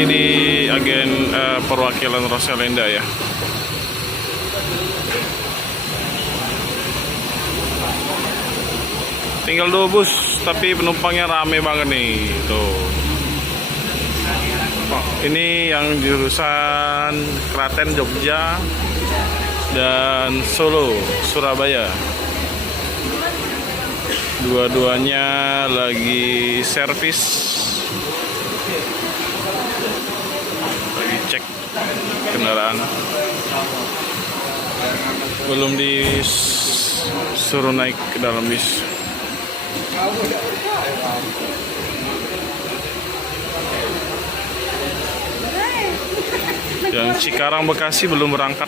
lagi di agen perwakilan Rosalinda ya. Tinggal 2 bus, tapi penumpangnya rame banget nih. Tuh. Ini yang jurusan Klaten Jogja dan Solo Surabaya. Dua-duanya lagi servis, lagi cek kendaraan. Belum disuruh naik ke dalam bis. Yang Cikarang Bekasi belum berangkat,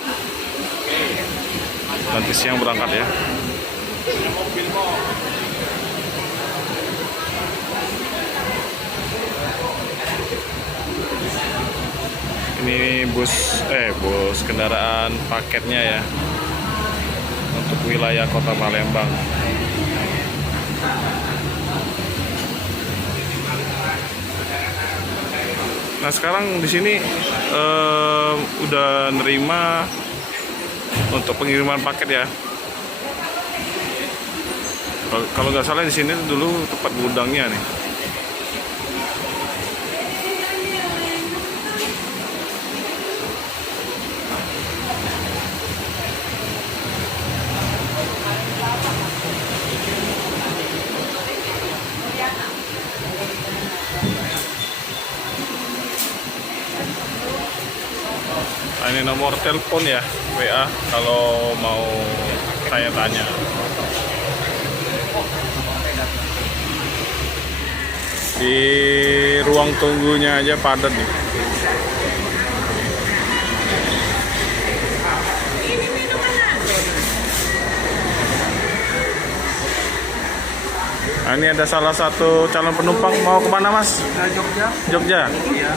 nanti siang berangkat ya. Ini bus kendaraan paketnya ya, untuk wilayah Kota Palembang. Nah sekarang di sini udah nerima untuk pengiriman paket ya. Kalau nggak salah di sini dulu tempat gudangnya nih. Nah, ini nomor telepon ya, WA kalau mau tanya-tanya. Di ruang tunggunya aja padat nih. Nah, ini ada salah satu calon penumpang mau kemana mas? Jogja. Jogja? Iya.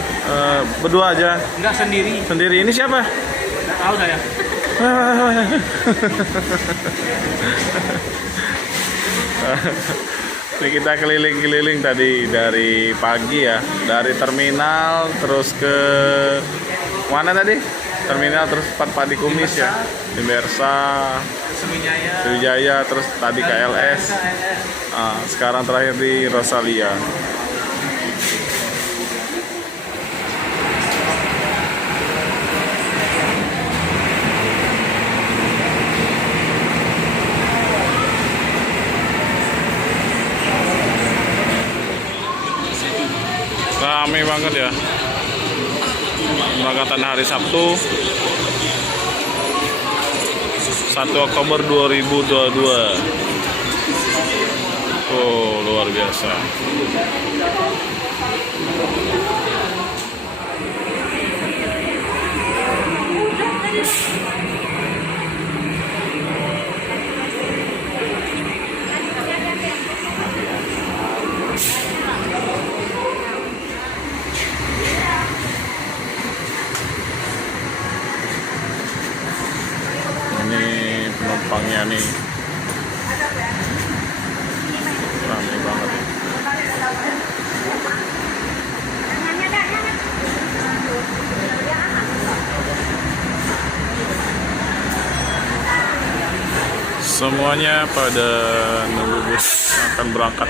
Berdua aja? Enggak, sendiri. Sendiri. Ini siapa? Enggak tahu saya. Ini kita keliling-keliling tadi dari pagi ya, dari terminal terus ke mana tadi? Terminal terus Padi Kumis ya, di Bersa, Sriwijaya, terus tadi KLS. Nah, sekarang terakhir di Rosalia. Rame banget ya. Keberangkatan hari Sabtu 1 Oktober 2022. Oh, luar biasa. Ini penumpangnya nih ramai banget ya. Semuanya pada nunggu bus akan berangkat.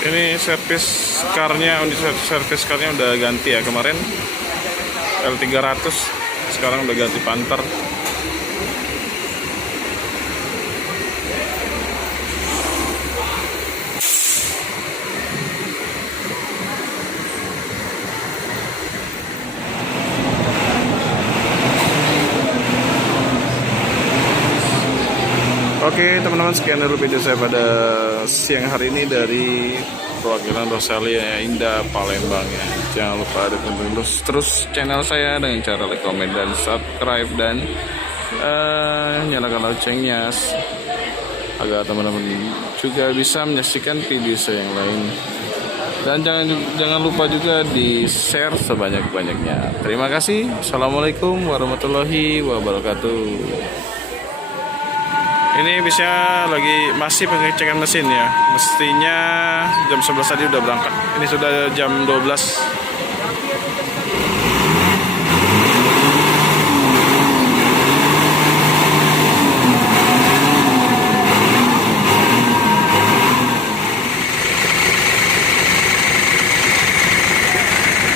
Ini servis karnya udah ganti ya, kemarin L300, sekarang udah ganti Panther. Oke teman-teman, sekian dulu video saya pada siang hari ini dari perwakilan Rosalia Indah Palembang ya. Jangan lupa dukung terus channel saya dengan cara like, comment, dan subscribe, dan nyalakan loncengnya agar teman-teman juga bisa menyaksikan video saya yang lain. Dan jangan lupa juga di share sebanyak-banyaknya. Terima kasih. Assalamualaikum warahmatullahi wabarakatuh. Ini biasanya lagi masih pengecekan mesin ya. Mestinya jam 11 tadi udah berangkat. Ini sudah jam 12.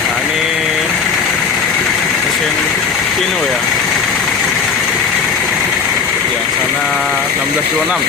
Nah, ini mesin Kino ya. Yang sana 1626.